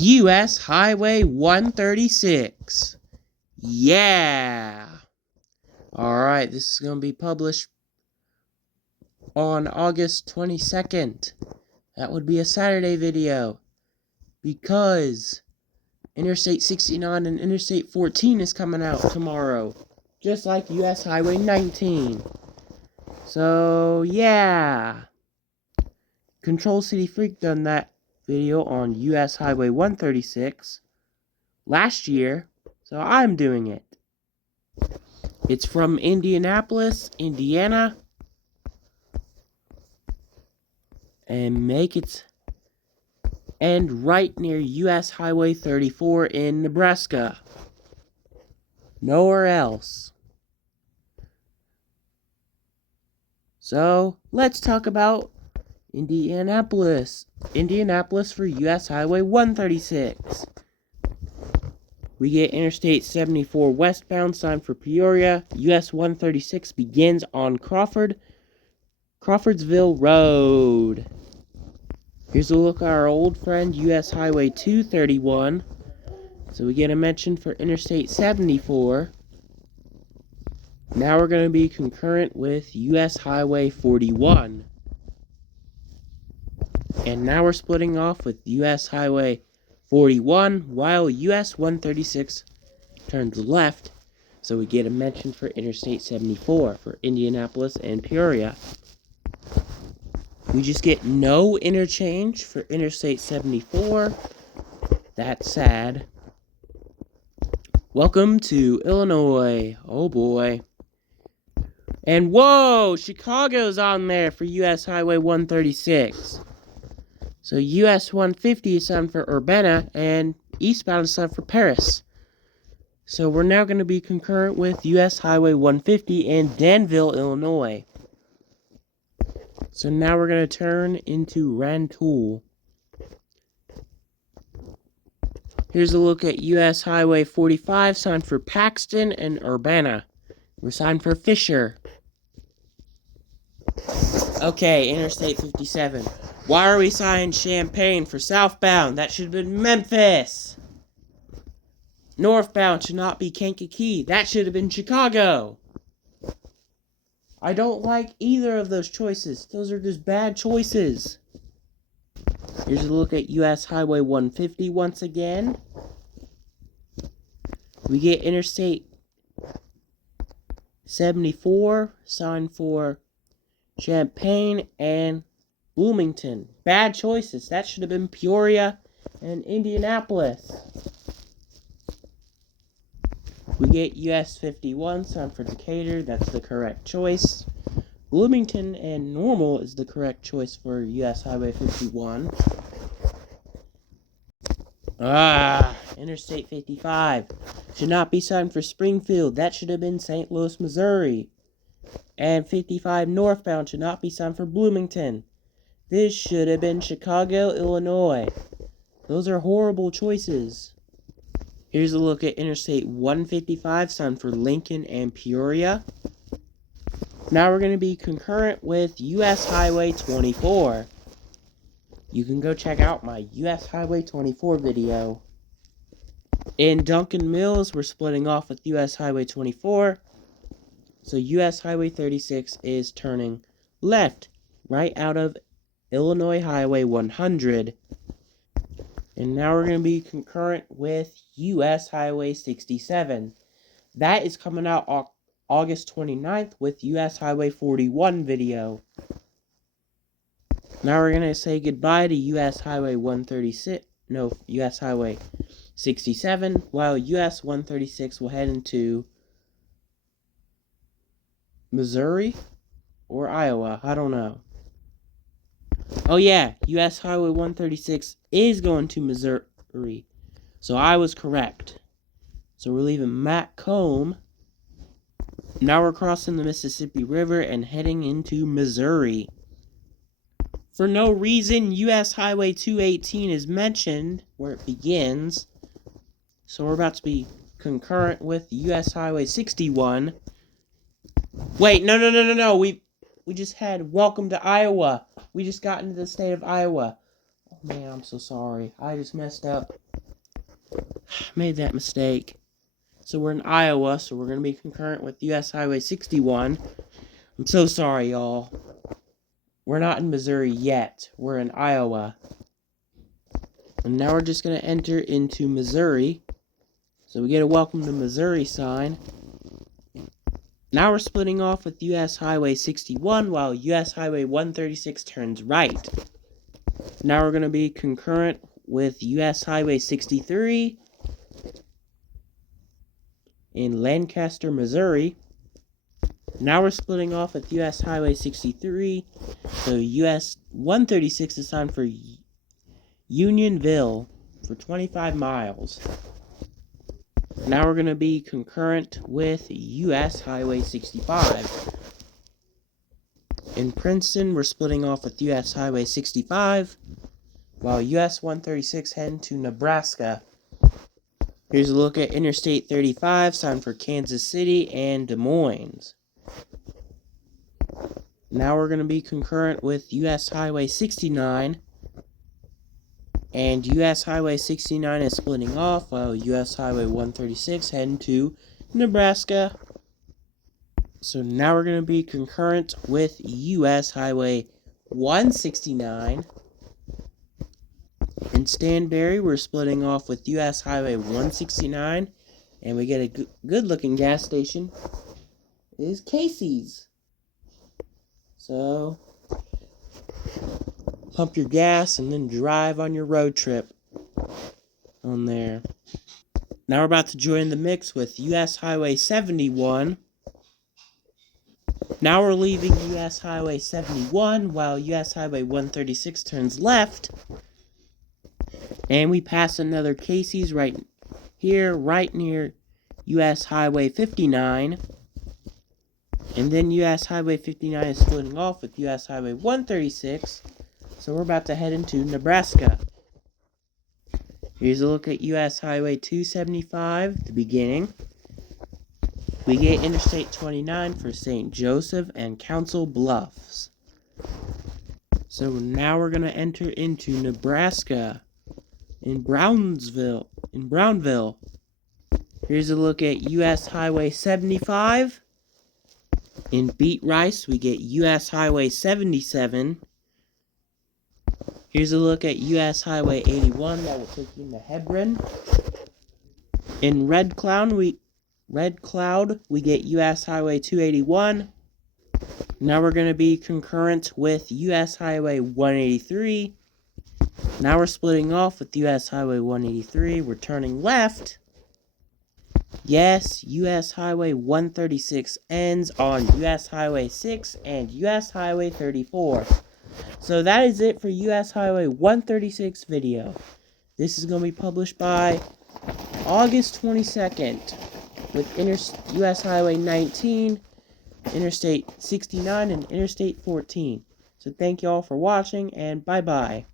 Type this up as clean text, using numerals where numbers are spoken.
U.S. Highway 136. Yeah! Alright, this is going to be published on August 22nd. That would be a Saturday video. Because Interstate 69 and Interstate 14 is coming out tomorrow. Just like U.S. Highway 19. So, yeah. Control City Freak done that video on U.S. Highway 136 last year, so I'm doing it. It's from Indianapolis, Indiana, and make its end right near U.S. Highway 34 in Nebraska. Nowhere else. So, let's talk about Indianapolis. Indianapolis for U.S. Highway 136. We get Interstate 74 westbound, signed for Peoria. US 136 begins on Crawfordsville Road. Here's a look at our old friend, US Highway 231. So we get a mention for Interstate 74. Now we're going to be concurrent with US Highway 41. And now we're splitting off with US Highway 41, while US 136 turns left, so we get a mention for Interstate 74 for Indianapolis and Peoria. We just get no interchange for Interstate 74. That's sad. Welcome to Illinois. Oh boy. And whoa, Chicago's on there for US Highway 136. So US 150 is signed for Urbana, and eastbound is signed for Paris. So we're now going to be concurrent with US Highway 150 in Danville, Illinois. So now we're going to turn into Rantoul. Here's a look at US Highway 45, signed for Paxton and Urbana. We're signed for Fisher. Okay, Interstate 57. Why are we signing Champaign for southbound? That should have been Memphis. Northbound should not be Kankakee. That should have been Chicago. I don't like either of those choices. Those are just bad choices. Here's a look at US Highway 150 once again. We get Interstate 74, signed for Champaign and Bloomington. Bad choices. That should have been Peoria and Indianapolis. We get US 51, signed for Decatur. That's the correct choice. Bloomington and Normal is the correct choice for US Highway 51. Interstate 55 should not be signed for Springfield. That should have been St. Louis, Missouri. And 55 northbound should not be signed for Bloomington. This should have been Chicago, Illinois. Those are horrible choices. Here's a look at Interstate 155, signed for Lincoln and Peoria. Now we're going to be concurrent with US Highway 24. You can go check out my US Highway 24 video. In Duncan Mills, we're splitting off with US Highway 24. So US Highway 36 is turning left, right out of Illinois Highway 100. And now we're going to be concurrent with US Highway 67. That is coming out August 29th with US Highway 41 video. Now we're going to say goodbye to US Highway 136, US Highway 67, while US 136 will head into Missouri or Iowa, I don't know. Oh yeah, US Highway 136 is going to Missouri. So I was correct. So we're leaving Macomb. Now we're crossing the Mississippi River and heading into Missouri. For no reason, US Highway 218 is mentioned where it begins. So we're about to be concurrent with US Highway 61. Wait, no. We just had welcome to Iowa. We just got into the state of Iowa. Man, I'm so sorry. I just messed up. Made that mistake. So we're in Iowa, so we're going to be concurrent with US Highway 61. I'm so sorry, y'all. We're not in Missouri yet. We're in Iowa. And now we're just going to enter into Missouri. So we get a welcome to Missouri sign. Now we're splitting off with US Highway 61 while US Highway 136 turns right. Now we're going to be concurrent with US Highway 63 in Lancaster, Missouri. Now we're splitting off with US Highway 63, so US 136 is signed for Unionville for 25 miles. Now we're going to be concurrent with US Highway 65. In Princeton, we're splitting off with US Highway 65, while US 136 heading to Nebraska. Here's a look at Interstate 35, signed for Kansas City and Des Moines. Now we're going to be concurrent with US Highway 69, and US Highway 69 is splitting off, while US Highway 136 heading to Nebraska. So now we're going to be concurrent with US Highway 169. In Stanberry, we're splitting off with US Highway 169, and we get a good-looking gas station. It is Casey's. So, pump your gas and then drive on your road trip on there. Now we're about to join the mix with US Highway 71. Now we're leaving US Highway 71 while US Highway 136 turns left. And we pass another Casey's right here, right near US Highway 59. And then US Highway 59 is splitting off with US Highway 136. So we're about to head into Nebraska. Here's a look at US Highway 275, the beginning. We get Interstate 29 for St. Joseph and Council Bluffs. So now we're going to enter into Nebraska in Brownville. Here's a look at US Highway 75. In Beat Rice, we get US Highway 77. Here's a look at US Highway 81 that will take you to Hebron. In Red Cloud, we get US Highway 281. Now we're going to be concurrent with US Highway 183. Now we're splitting off with US Highway 183. We're turning left. Yes, US Highway 136 ends on US Highway 6 and US Highway 34. So that is it for US Highway 136 video. This is going to be published by August 22nd with US Highway 19, Interstate 69, and Interstate 14. So thank you all for watching, and bye-bye.